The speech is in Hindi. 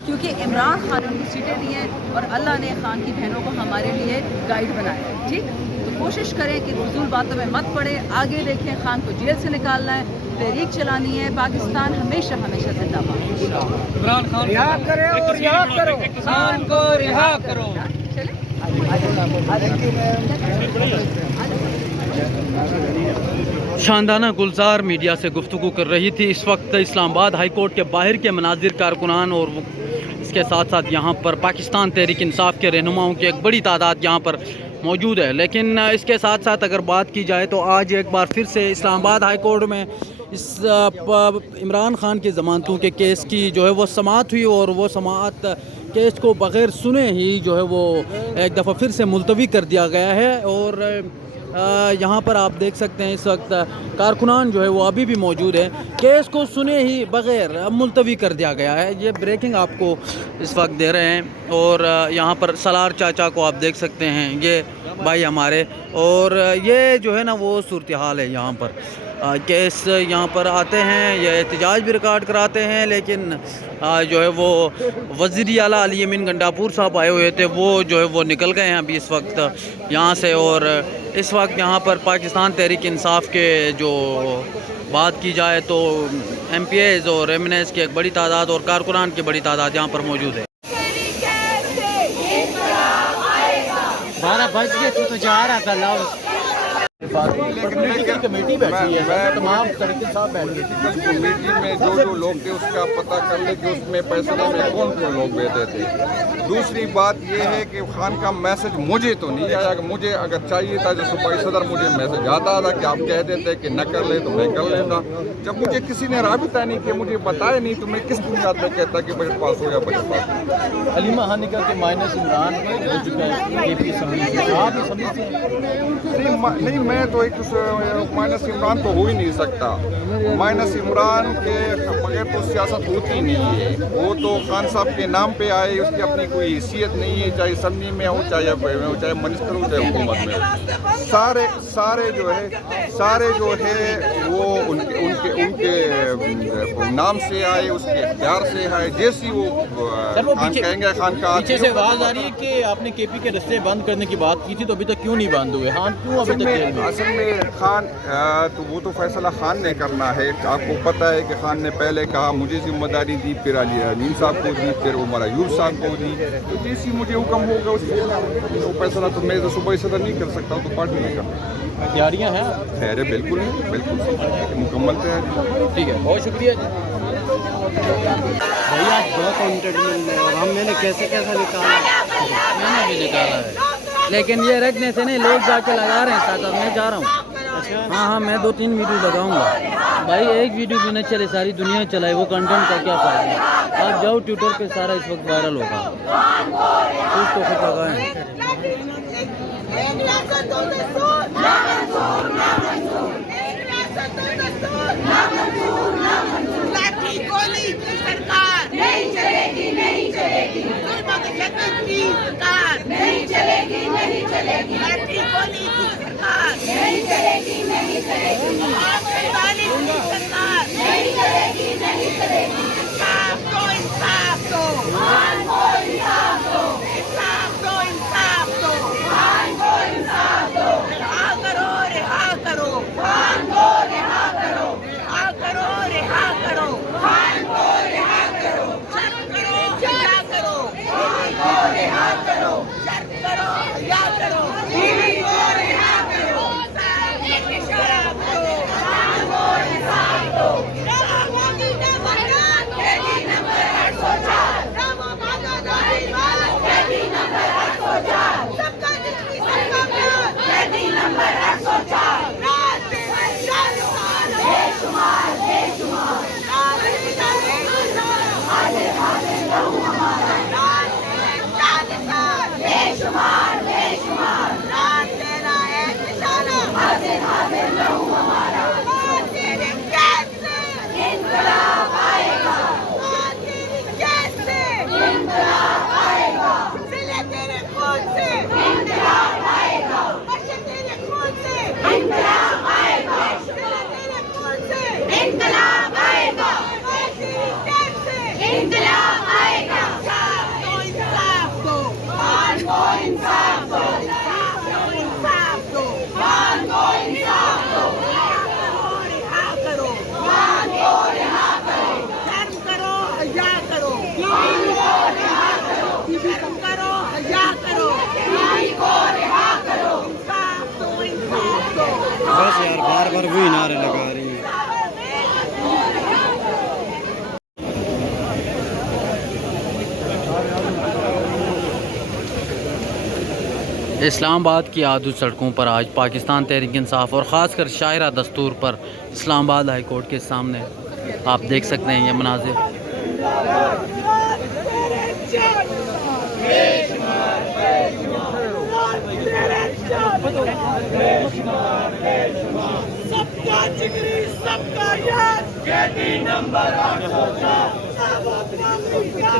क्योंकि इमरान खान उनको सीटें दी हैं और अल्लाह ने खान की बहनों को हमारे लिए गाइड बनाया है। ठीक, तो कोशिश करें कि फजूल बातों में मत पड़े, आगे देखें, खान को जेल से निकालना है, तहरीक चलानी है, पाकिस्तान हमेशा हमेशा जिंदाबाद। इमरान खान रिहा करें और रिहा करो, खान को रिहा करो। शानदाना गुलजार मीडिया से गुफ्तगू कर रही थी। इस वक्त इस्लामाबाद हाई कोर्ट के बाहर के मनाजिर कारकुनान और इसके साथ साथ यहाँ पर पाकिस्तान तहरीक इंसाफ के रहनुमाओं की एक बड़ी तादाद यहाँ पर मौजूद है। लेकिन इसके साथ साथ अगर बात की जाए तो आज एक बार फिर से इस्लामाबाद हाई कोर्ट में इस इमरान खान की ज़मानतों के केस की जो है वो समाअत हुई और वो समाअत केस को बग़ैर सुने ही जो है वो एक दफ़ा फिर से मुलतवी कर दिया गया है। और यहाँ पर आप देख सकते हैं इस वक्त कारकुनान जो है वो अभी भी मौजूद है। केस को सुने ही बग़ैर मुलतवी कर दिया गया है। ये ब्रेकिंग आपको इस वक्त दे रहे हैं। और यहाँ पर सलार चाचा को आप देख सकते हैं, ये भाई हमारे, और ये जो है ना वो सूरत हाल है। यहाँ पर केस यहाँ पर आते हैं, ये एहतजाज भी रिकॉर्ड कराते हैं, लेकिन जो है वो वज़ीर आला अली अमीन गंडापुर साहब आए हुए थे, वो जो है वो निकल गए हैं अभी इस वक्त यहाँ से। और इस वक्त यहाँ पर पाकिस्तान तहरीक इंसाफ के जो बात की जाए तो MPAs और MNAs की एक बड़ी तादाद और कारकुनान की बड़ी तादाद यहाँ पर मौजूद है। 12 बज गए तो जा रहा था लाओ। कमेटी बैठी है, तमाम तरीके साहब बैठे कमेटी में जो लोग थे उसका पता कर ले कि उसमें फैसले में कौन कौन लोग बैठे थे। दूसरी बात ये है कि खान का मैसेज मुझे तो नहीं आया, कि मुझे अगर चाहिए था जो सूबाई सदर मुझे मैसेज आता था कि आप कह देते कि न कर ले तो मैं कर लेता। जब मुझे किसी ने राबिता नहीं किया, मुझे बताया नहीं, तो मैं किस बुनियाद पर कहता कि बजट पास हो या बजट पास। हलीमा हानिका के माइनस इमरान हो चुका है KP असम्बली से, आप असम्बली से नहीं, मैं तो एक माइनस इमरान तो हो ही नहीं सकता। माइनस इमरान के बगैर तो सियासत होती नहीं है। वो तो खान साहब के नाम पे आए, उसकी अपनी कोई हैसियत नहीं है, चाहे असम्बली में हो, चाहे मिनिस्टर हो, चाहे हुकूमत में हो। सारे जो है वो उनके नाम से आए, उसके इख्तियार से आए। जैसी वो खान कहेंगे, खान का पीछे से आवाज़ आ रही है कि आपने KP के रस्ते बंद करने की बात की थी, तो अभी तक क्यों नहीं बंद हुए? खान क्यों अभी तक जेल में? असल में खान तो वो तो फैसला खान ने करना है। आपको पता है कि खान ने पहले कहा मुझे जिम्मेदारी दी, फिर अली अमीन साहब को दी, फिर उमर अयूब साहब को दी। तो जैसी मुझे हुक्म होगा वो फैसला तो मैं तो सुबह सदर नहीं कर सकता, तो पार्टी नहीं करता। तैयारियां हैं? खैर बिल्कुल मुकम्मल तैयारी। ठीक है, बहुत शुक्रिया जी। भैया बड़ा कॉन्टेक्ट मिल रहा है और हमने कैसे कैसा निकाला, मैंने भी निकाला है, लेकिन ये रखने से नहीं, लोग जाके लगा रहे हैं साथ। अब मैं जा रहा हूँ। हाँ, मैं 2-3 वीडियो लगाऊंगा भाई। एक वीडियो भी नहीं चले, सारी दुनिया चलाए, वो कंटेंट का क्या फायदा। आप जाओ ट्विटर पे, सारा इस वक्त वायरल होगा। कुछ तो कुछ लगाएं। सरकार नहीं चलेगी, नहीं चलेगी। की सरकार नहीं चलेगी, नहीं चलेगी। लाठी गोली की सरकार नहीं चलेगी, नहीं चलेगी। की सरकार नहीं चलेगी, नहीं चलेगी। इंसाफ दो, इंसाफ दो, इंसाफ दो, इंसाफ दो, इंसाफ दो, इंसाफ दो। रिहा करो, रिहा करो, खान को रिहा करो, रिहा करो, रिहा करो, खान को रिहा करो, शर्म करो, क्या करो, खान को रिहा करो, शर्म करो, क्या करो, बीवी को रिहा करो, शराब दो, शर्म करो, हया करो, इंसाफ दो, इंसाफ दो। बस यार बार बार वही नारे लगा रही हैं। इस्लामाबाद की आदू सड़कों पर आज पाकिस्तान तहरीक इंसाफ और ख़ासकर शायरा दस्तूर पर इस्लामाबाद हाई कोर्ट के सामने आप देख सकते हैं ये मनाजिर। सबका जिगरी, सबका यार, कैदी नंबर 804, सब अपना क्या